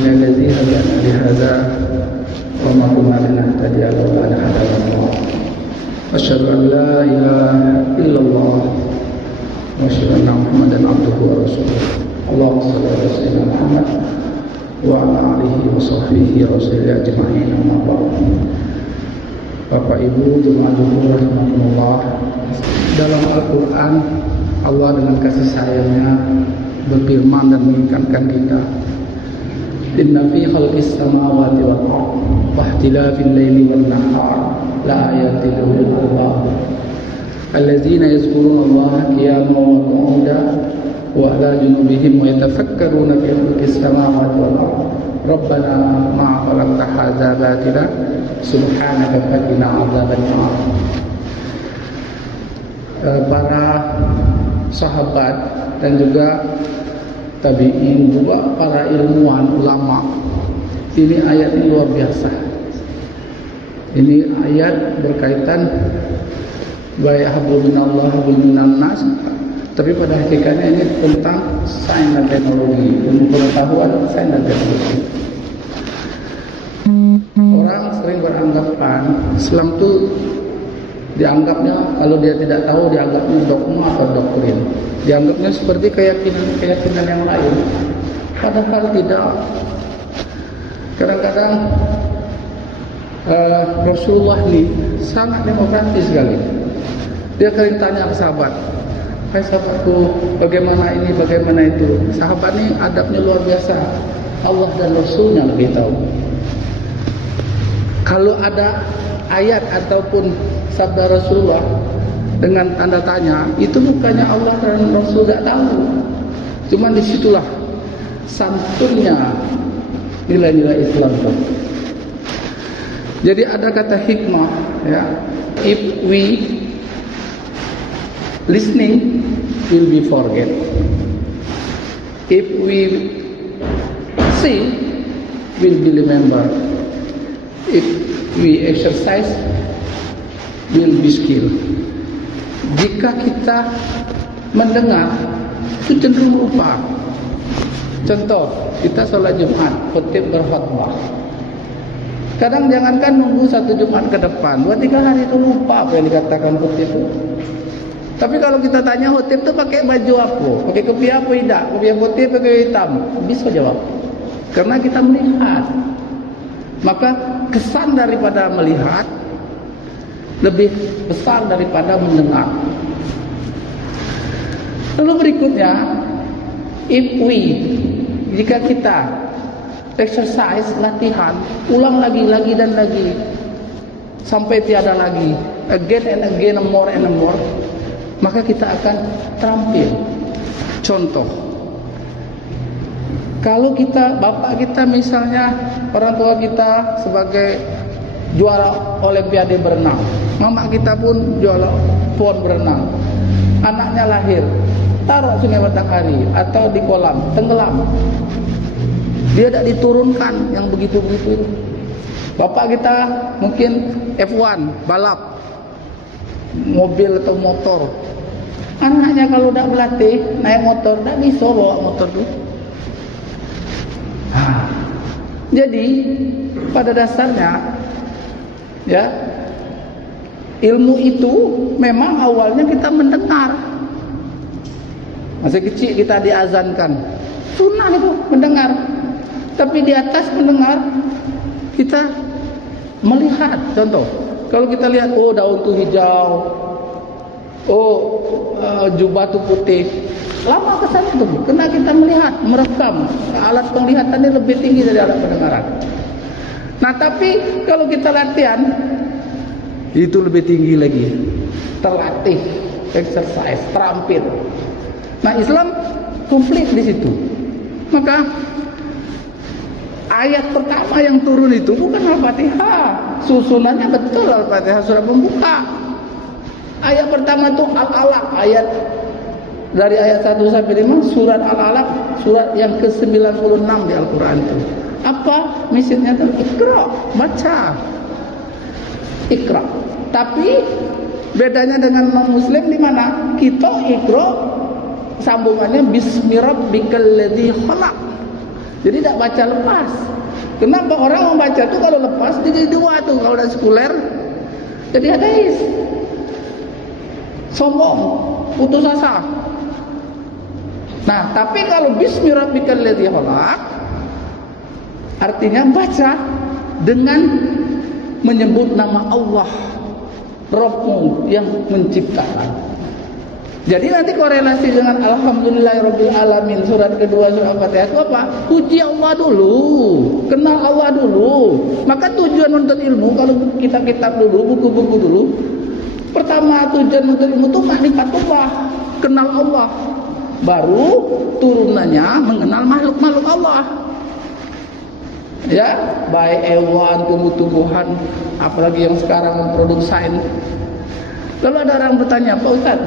الذي هدانا لهذا وما كنا لنهتدي لولا أن هدانا الله أشهد أن لا إله إلا الله وأشهد أن محمدا عبده ورسوله اللهم صل على سيدنا محمد وعلى آله وصحبه ورسوله أجمعين أما بعد. Bapak Ibu jemaah rahmatullah, dalam Al-Quran Allah dengan kasih sayangnya berfirman dan mengingatkan kita, inna fi khalqis samawati wal ardh wa ikhtilafil laili wan nahar la ayatin li ulil albab allazina yazkuruna Allaha qiyaman wa qu'udan wa ala junubihim wa yatafakkaruna fi khalqis samawati wal ardh rabbana ma khalaqta hadza batila subhanaka faqina adzaban nar. Para sahabat dan juga tabi'in, juga para ilmuwan ulama, ini ayat ini luar biasa. Ini ayat berkaitan baik hablum minallah hablum minan nas, tapi pada hakikatnya ini tentang sains dan teknologi, ilmu pengetahuan sains dan teknologi. Orang sering beranggapan Islam itu dianggapnya, kalau dia tidak tahu dianggapnya dogma atau doktrin, dianggapnya seperti keyakinan yang lain, padahal tidak. Kadang-kadang Rasulullah ini sangat demokratis sekali. Dia sering tanya ke sahabat, hai sahabatku, bagaimana ini, bagaimana itu. Sahabat ini adabnya luar biasa, Allah dan Rasulnya lebih tahu. Kalau ada ayat ataupun sabda Rasulullah dengan tanda tanya, itu bukannya Allah dan Rasul tidak tahu. Cuman disitulah santunnya nilai-nilai Islam. Jadi ada kata hikmah, ya, if we listening will be forget, if we see will be remember, if we exercise will be skill. Jika kita mendengar, itu cenderung lupa. Contoh, kita sholat Jumat, khotib berkhutbah. Kadang jangankan nunggu satu Jumat ke depan, 2-3 hari itu lupa apa yang dikatakan khotib itu. Tapi kalau kita tanya khotib itu pakai baju apa, pakai kopiah apa tidak, kopiah putih pakai hitam, bisa jawab. Karena kita melihat. Maka kesan daripada melihat lebih besar daripada mendengar. Lalu berikutnya, if we, jika kita exercise, latihan, ulang lagi dan lagi sampai tiada lagi, again and again, more and more, maka kita akan terampil. Contoh, kalau kita, bapak kita misalnya, orang tua kita sebagai juara olimpiade berenang, mama kita pun juara pon berenang, anaknya lahir, taruh Sungai Batanghari atau di kolam, tenggelam, dia tidak diturunkan yang begitu-begitu. Bapak kita mungkin F1, balap mobil atau motor, anaknya kalau tidak berlatih naik motor, tidak bisa bawa motor itu. Jadi pada dasarnya, ya, ilmu itu memang awalnya kita mendengar. Masih kecil kita diazankan, sunnah itu mendengar. Tapi di atas mendengar kita melihat. Contoh, kalau kita lihat, oh daun itu hijau, oh jubah itu putih, lama kesan itu, karena kita melihat, merekam. Alat penglihatannya lebih tinggi dari alat pendengaran. Nah, tapi kalau kita latihan, itu lebih tinggi lagi, terlatih, exercise, terampil. Nah, Islam komplit di situ. Maka ayat pertama yang turun itu bukan Al-Fatihah, susunannya betul Al-Fatihah surah pembuka. Ayat pertama itu Al-Alaq, ayat dari ayat 1 sampai 5, surat Al-Alaq, surat yang ke-96 di Al-Quran itu. Apa misinya itu? Iqra, baca. Iqra. Tapi bedanya dengan non-muslim di mana? Kita Iqra sambungannya bismi rabbikal ladzi khalaq. Jadi tidak baca lepas. Kenapa orang membaca tuh kalau lepas jadi dua tuh, kalau udah sekuler jadi ateis, sombong, putus asa. Nah, tapi kalau bismi rabbikal ladzi khalaq, artinya baca dengan menyebut nama Allah, Rabbmu yang menciptakan. Jadi nanti korelasi dengan Alhamdulillahirabbil alamin, surat kedua surah Fatihah itu apa? Puji Allah dulu, kenal Allah dulu. Maka tujuan menuntut ilmu, kalau kitab-kitab dulu, buku-buku dulu, pertama tujuan menuntut ilmu itu ma'rifatullah, kenal Allah. Baru turunannya mengenal makhluk-makhluk Allah. Ya, baik hewan, tumbuh-tumbuhan, apalagi yang sekarang memproduksi sains. Lalu ada orang bertanya, Pak Ustaz,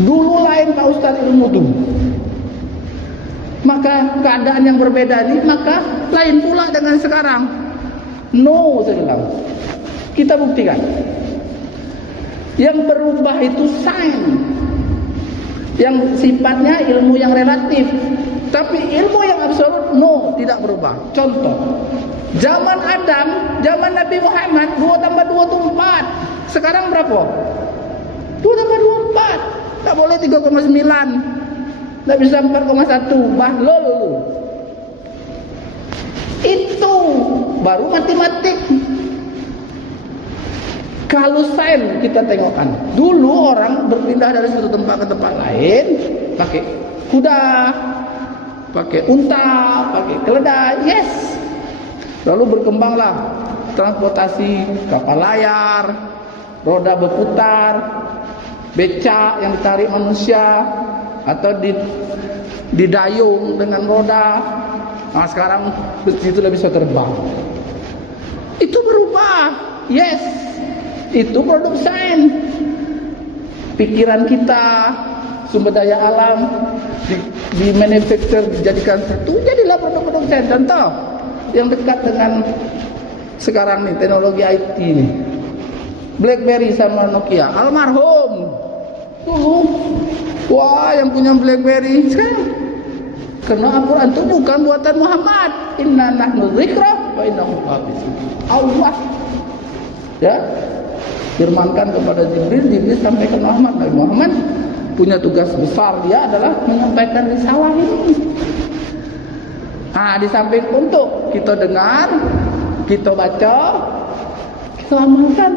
dulu lain Pak Ustaz ilmu itu, maka keadaan yang berbeda ini, maka lain pula dengan sekarang. No, saya bilang, kita buktikan. Yang berubah itu sains, yang sifatnya ilmu yang relatif. Tapi ilmu yang absolut, no, tidak berubah. Contoh, zaman Adam, zaman Nabi Muhammad, 2 tambah 2 itu 4. Sekarang berapa? 2 tambah 2 4. Tak boleh 3,9. Tak bisa 4,1. Bahlul. Itu baru matematik. Kalau sains kita tengokkan, dulu orang berpindah dari satu tempat ke tempat lain pakai kuda, pakai unta, pakai keledai, yes. Lalu berkembanglah transportasi kapal layar, roda berputar, becak yang ditarik manusia, atau didayung dengan roda. Nah, sekarang itu bisa terbang. Itu berubah, yes. Itu produk sains. Pikiran kita, sumber daya alam di manufacture, dijadikan satu, jadilah produk-produk sains. Contoh yang dekat dengan sekarang nih, teknologi IT nih, BlackBerry sama Nokia, almarhum dulu, wah yang punya BlackBerry sekarang karena Al-Quran itu bukan buatan Muhammad. Inna nahnu dzikra wa inna hafizun. Allah ya firmankan kepada Jibril sampaikan Muhammad. Nabi Muhammad punya tugas besar, dia adalah menyampaikan risalah ini. Nah, di samping untuk kita dengar, kita baca, kita amalkan.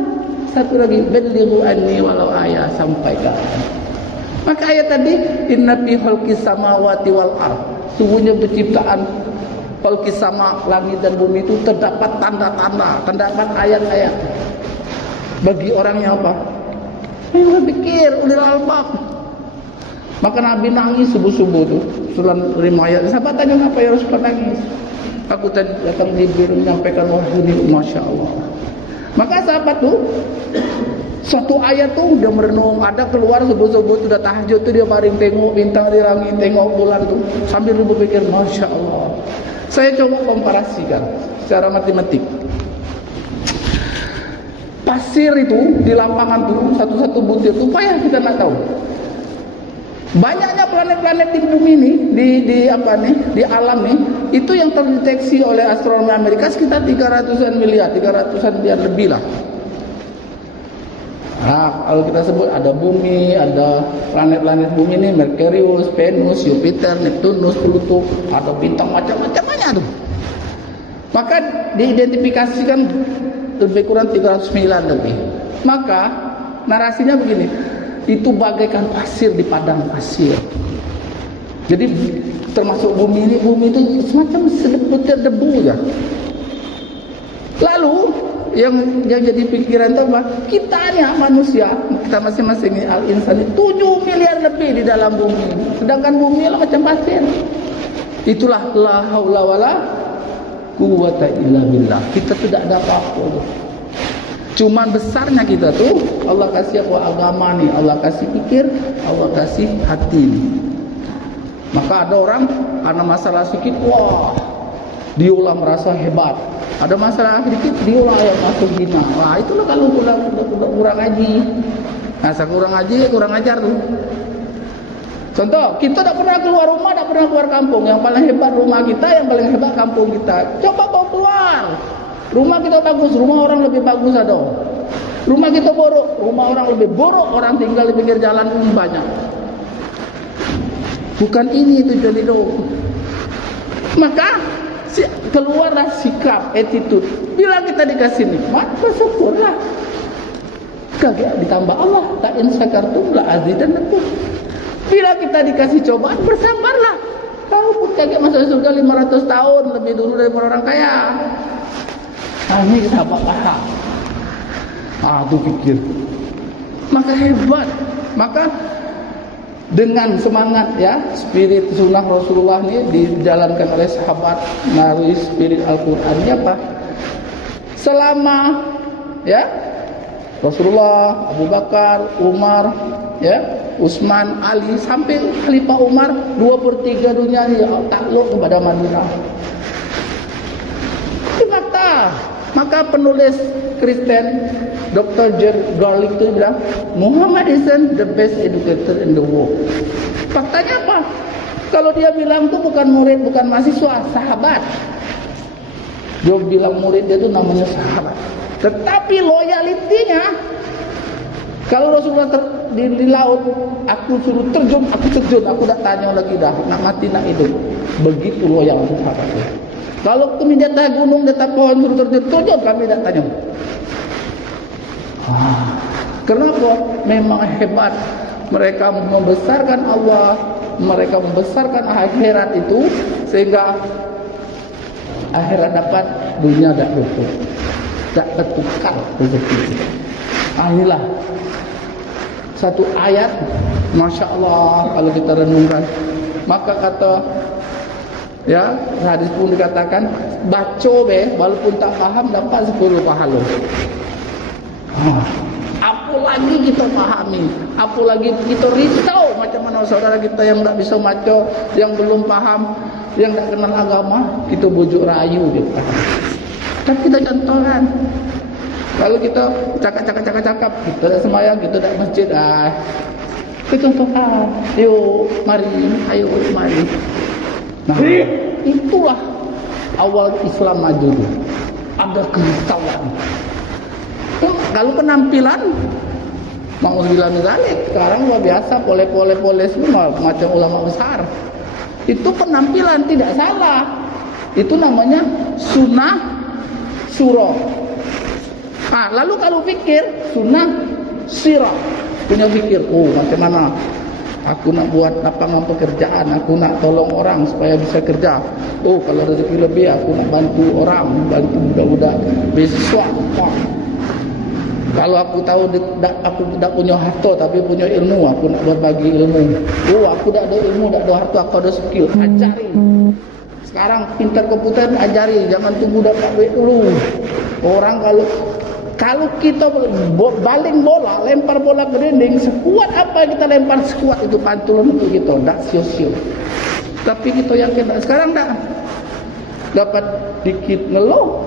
Satu lagi, balighu anni walau ayat, sampaikan. Maka ayat tadi, inna fi khalqis samawati wal ard, sungguhnya penciptaan khalqis sama, langit dan bumi itu terdapat tanda-tanda, terdapat ayat-ayat. Bagi orang yang apa? Yang berpikir, ulil albab. Maka Nabi nangis subuh-subuh tu, surah riwayat. Sahabat tanya, kenapa ya Rasulullah nangis? Aku tadi datang Jibril menyampaikan wahyu ini, masya Allah. Maka sahabat tu, satu ayat tu dia merenung, ada keluar subuh-subuh tu, dah tahajud tu dia baring tengok bintang di langit, tengok bulan tu, sambil dia berpikir, masya Allah. Saya coba komparasikan secara matematik. Pasir itu di lapangan tuh, satu-satu butir tuh payah kita nak tahu. Banyaknya planet-planet di bumi ini, di alam nih, itu yang terdeteksi oleh astronomi Amerika sekitar 300-an miliar lebih lah. Nah, kalau kita sebut ada bumi, ada planet-planet bumi ini, Merkurius, Venus, Jupiter, Neptunus, Pluto, ada bintang macam-macam banyak tuh. Maka diidentifikasikan lebih kurang 309 lebih. Maka narasinya begini, itu bagaikan pasir di padang pasir. Jadi termasuk bumi ini, bumi itu semacam sebutir debu ya. Lalu yang jadi pikiran itu apa? Kitanya manusia, kita masing-masing al-insan 7 miliar lebih di dalam bumi. Sedangkan bumi adalah macam pasir. Itulah la haula wala quwwata illa billah. Kita tidak ada apa-apa. Cuman besarnya kita tuh Allah kasih agama nih, Allah kasih pikir, Allah kasih hati. Maka ada orang karena masalah sedikit, wah, diolah merasa hebat. Ada masalah sedikit, diolah yang masuk hina. Wah, itulah kalau kurang ngaji. Nah, kurang ngaji, kurang ajar tuh. Contoh, kita tak pernah keluar rumah, tak pernah keluar kampung. Yang paling hebat rumah kita, yang paling hebat kampung kita. Coba bawa keluar. Rumah kita bagus, rumah orang lebih bagus ada. Rumah kita buruk, rumah orang lebih buruk. Orang tinggal di pinggir jalan pun banyak. Bukan ini tujuan hidup. Maka keluarlah sikap, attitude. Bila kita dikasih nikmat, bersyukurlah. Kagak ditambah Allah, ta in syakartum la azidannakum. Bila kita dikasih cobaan, bersabarlah. Kamu pun kagak masuk surga 500 tahun lebih dulu daripada orang kaya. Nah, ini kita paham. Itu pikir. Maka hebat. Maka dengan semangat ya, spirit sunnah Rasulullah ini dijalankan oleh sahabat melalui spirit Al-Quran ini apa? Selama ya Rasulullah, Abu Bakar, Umar, ya, Utsman, Ali sampai Khalifah Umar 2/3 dunia ini takluk kepada Madinah. Maka penulis Kristen Dr. Garlick itu bilang Muhammad isn't the best educator in the world. Faktanya apa? Kalau dia bilang itu bukan murid, bukan mahasiswa, sahabat. Dia bilang murid dia itu namanya sahabat. Tetapi loyalitinya, kalau Rasulullah di laut, aku suruh terjun, aku terjun, aku tak tanya lagi dah, nak mati nak hidup. Begitu loyal sahabatnya. Kalau kami di atas gunung, di atas pohon, suruh terjun, kami tak tanya. Kenapa? Memang hebat. Mereka membesarkan Allah, mereka membesarkan akhirat itu, sehingga akhirat dapat, dunia tak luput, tak tertukar rezeki. Inilah satu ayat, Masya Allah, kalau kita renungkan. Maka kata ya, hadis pun dikatakan baca walaupun tak faham dapat 10 pahala. Apalagi kita pahami, apalagi kita risau macam mana saudara kita yang tak bisa baca, yang belum paham, yang tak kenal agama, kita bujuk rayu dia. Tapi kita contohkan. Kalau kita cakap, kita tak semayang, kita tak masjid, kita contohkan. Ayo mari. Nah, itulah awal Islam maju tu. Ada kerisauan. Kalau penampilan, ma'uzubillah min dzalik, sekarang luar biasa, pole semua macam ulama besar. Itu penampilan tidak salah. Itu namanya sunnah surah. Lalu kalau fikir, sunnah sirah. Punya fikir, macam mana aku nak buat lapangan pekerjaan, aku nak tolong orang supaya bisa kerja. Kalau rezeki lebih, aku nak bantu orang, bantu budak-budak beasiswa. Kalau aku tahu aku tak punya harta tapi punya ilmu, aku nak berbagi ilmu. Aku tak ada ilmu, tak ada harta, aku ada skill, ajari. Sekarang pintar komputer, ajari. Jangan tunggu dapat duit dulu. Orang kalau kita baling bola, lempar bola ke dinding, sekuat apa yang kita lempar, sekuat itu pantulan untuk kita, tak sio-sio. Tapi kita yakin tak, sekarang tak dapat dikit ngeluh,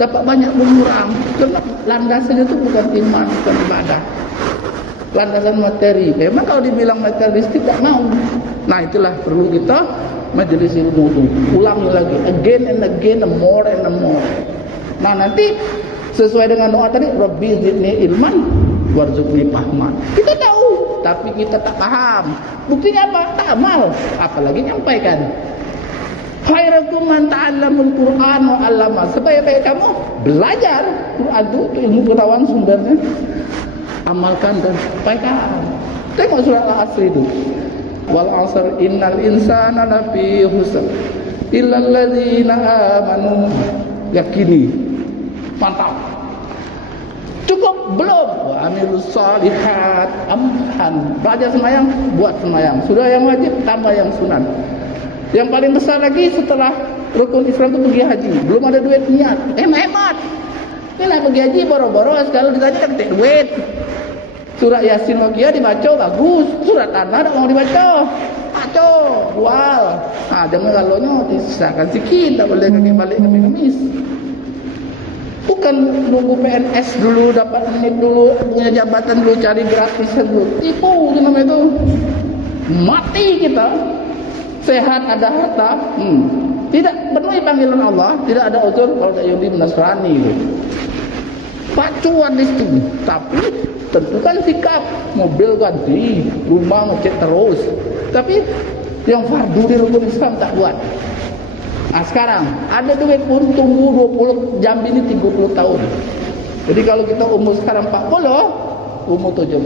dapat banyak berkurang. Landasannya itu bukan iman, bukan ibadah, landasan materi. Memang kalau dibilang materialistik tak mau. Nah, itulah perlu kita majelis ilmu itu ulangi lagi, again and again, more and more. Nah, nanti sesuai dengan doa tadi, Rabbi zidni ilman warzuqni fahman. Kita tahu, tapi kita tak paham. Buktinya apa? Tak amal, apalagi nyampaikan. Khairukum man ta'allamul Qur'an wa 'allama. Sebaik-baik kamu belajar Quran itu ilmu pengetahuan sumbernya. Amalkan dan sampaikan. Tengok surat Al-Asr itu. Wal 'asr innal insana lafi khusr illa alladzina amanu. Yakini. Mantap. Cukup belum? Wa amilus shalihat. Amhan. Belajar semayang, buat semayang. Sudah yang wajib, tambah yang sunan. Yang paling besar lagi setelah rukun Islam itu pergi haji. Belum ada duit niat, hemat. Ini nak pergi haji boro-boro, kalau ditanya tak ada duit. Surat Yasin Waqiah dibaca bagus, surat Tanah tak mau dibaca. Baca, jual. Jangan galonnya disisakan sikit, tak boleh kaki balik kami kemis. Bukan nunggu PNS dulu, dapat menit dulu, punya jabatan dulu, cari gratisan dulu. Tipu itu namanya itu. mati kita, sehat ada harta, tidak penuhi panggilan Allah, tidak ada uzur kalau Yahudi Nasrani itu. Pacuan itu, tapi tentukan sikap, mobil ganti, rumah ngecek terus. Tapi yang fardu di rukun Islam tak buat. Nah sekarang ada duit pun tunggu 20 jam ini 30 tahun. Jadi kalau kita umur sekarang 40, umur 70.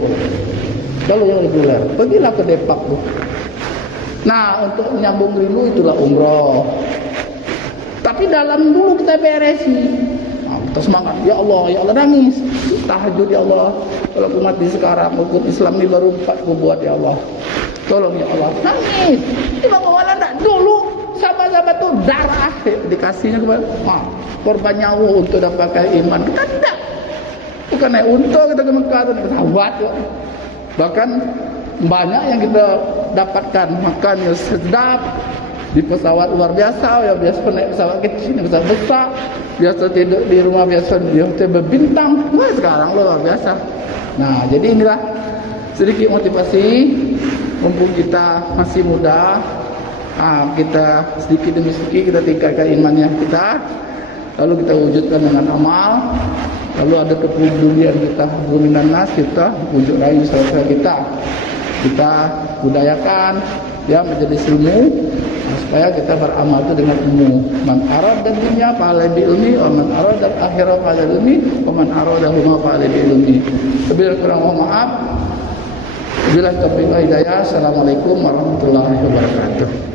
Kalau yang reguler, pergilah ke Depak tuh. Nah untuk menyambung rindu itulah umroh. Tapi dalam dulu kita beresi. Nah, kita semangat, ya Allah nangis. Tahajud ya Allah. Kalau aku mati sekarang, ikut Islam ini baru 4 buat ya Allah. Tolong ya Allah, nangis. Ini bagaimana enggak dulu sahabat-sahabat tuh darah dikasihnya kepada korban nyawa untuk dapatkan iman. Kita tidak. Bukan naik unta kita ke Mekah atau naik pesawat. Bahkan banyak yang kita dapatkan makannya sedap di pesawat luar biasa. Yang biasa naik pesawat kecil, naik pesawat besar, biasa tidur di rumah biasa di hotel berbintang. Wah sekarang luar biasa. Nah jadi inilah sedikit motivasi. Mumpung kita masih muda, kita sedikit demi sedikit kita tingkatkan imannya kita, lalu kita wujudkan dengan amal, lalu ada kepedulian kita, guminan nas kita wujud lain saudara kita budayakan ya menjadi ilmu, supaya kita beramal itu dengan ilmu. Man arada dunya fa'ala bi ilmi, wa man arada akhirah fa'ala ilmi, wa man arada huma fa'ala bi ilmi. Bila kurang mohon maaf. Bila taufiq hidayah. Assalamualaikum warahmatullahi wabarakatuh.